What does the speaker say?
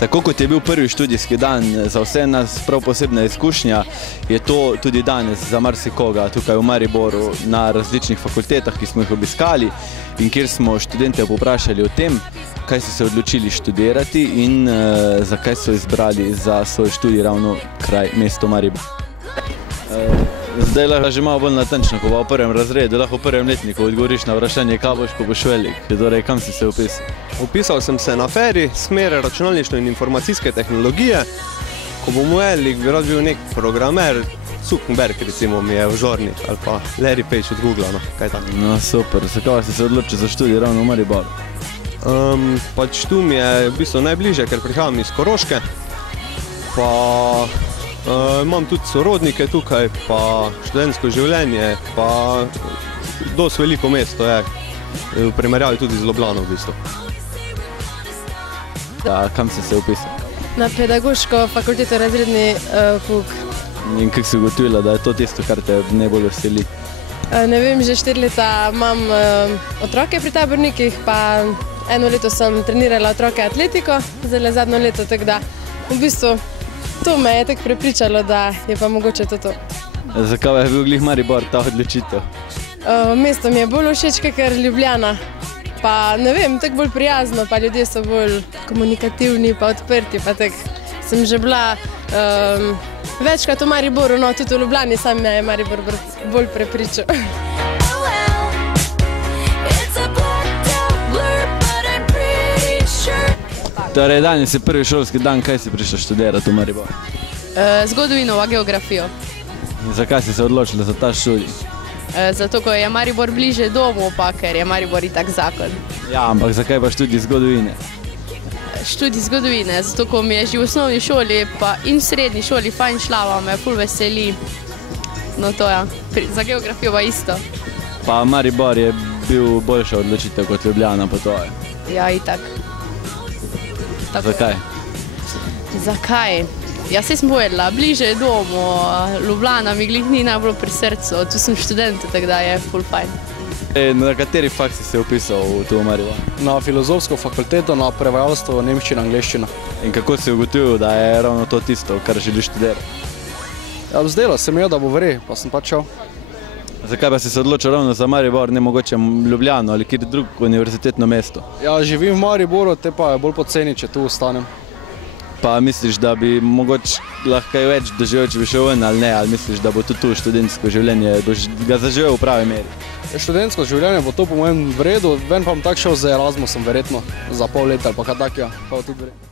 Tako kot je bil prvi študijski dan za vse nas prav posebna izkušnja, je to tudi danes za marsikoga tukaj v Mariboru na različnih fakultetah, ki smo jih obiskali in kjer smo študente povprašali o tem, kaj so se odločili študirati in zakaj so izbrali za svoj študij ravno kraj mesto Maribor. Zdaj lahko že malo bolj natančno, ko bo v prvem razredu, lahko v prvem letniku odgovoriš na vprašanje, kaj boš, ko boš velik. Torej, kam si se upisal? Upisal sem se na FERI, smere računalništvo in informacijske tehnologije. Ko bom velik, bi rad bil nek programer, Zuckerberg recimo mi je v Žorni, ali pa Larry Page od Google, no, kaj tako. No, super. Zakaj si se odločil za študij ravno v Mariboru? Pač tu mi je v bistvu najbližje, ker prihajam iz Koroške, pa imam tudi sorodnike tukaj, pa študentsko življenje, pa dosti veliko mesto je, v primerjavi tudi z Ljubljano v bistvu. Ja, kam si se upisal? Na pedagoško fakulteto razredni pouk. In kako si ugotovila, da je to tisto, kar te najbolj veseli? Ne vem, že 4 leta imam otroke pri tabornikih, pa 1 leto sem trenirala otroke atletiko, zdaj zadnjo leto, tako da v bistvu to me je tako prepričalo, da je pa mogoče to. Zakaj je bil glih Maribor ta odločitev? Mesto mi je bolj všeč, kakor Ljubljana. Pa ne vem, tako bolj prijazno, pa ljudje so bolj komunikativni, pa odprti, pa tako. Sem že bila večkrat v Mariboru, no tudi v Ljubljani, sam me je Maribor bolj prepričal. Torej, danes je prvi šolski dan, kaj si prišla študirati v Maribor? Zgodovino, geografijo. Zakaj si se odločila za ta študij? Zato, ko je Maribor bliže domu, pa ker je Maribor itak zakon. Ja, ampak zakaj pa študij zgodovine? Študij zgodovine, zato, ko mi je že v osnovni šoli in v srednji šoli fajn šla, me ful veseli. No to ja, za geografijo pa isto. Pa Maribor je bil boljša odločitev kot Ljubljana po tvoje? Ja, itak. Zakaj? Zakaj? Ja, se sem povedala, bliže domu, Ljubljana mi glih ni najbolj pri srcu, tu sem študent, tako da je ful fajn. Na kateri fakt si se upisal tu v Mariboru? Na filozofsko fakulteto, na prevajalstvo nemščina, angleščina. In kako si ugotovil, da je ravno to tisto, kar želiš študirati? Ja, zdelo se mi je, da bo vre, pa sem pač šel. Zakaj pa si se odločil ravno za Maribor, ne mogoče Ljubljano ali kjer drug univerzitetno mesto? Ja, živim v Mariboru, te pa je bolj poceni, če tu ostanem. Pa misliš, da bi mogoče lahko kaj več doživel, če bi šel ven ali ne? Ali misliš, da bo tudi tu študentsko življenje, boš ga zaživel v pravi meri? Študentsko življenje bo to po mojem v redu, ven pa bom tak šel z Erasmusom verjetno, za pol leta ali pa kaj takega, pa bo tudi v redu.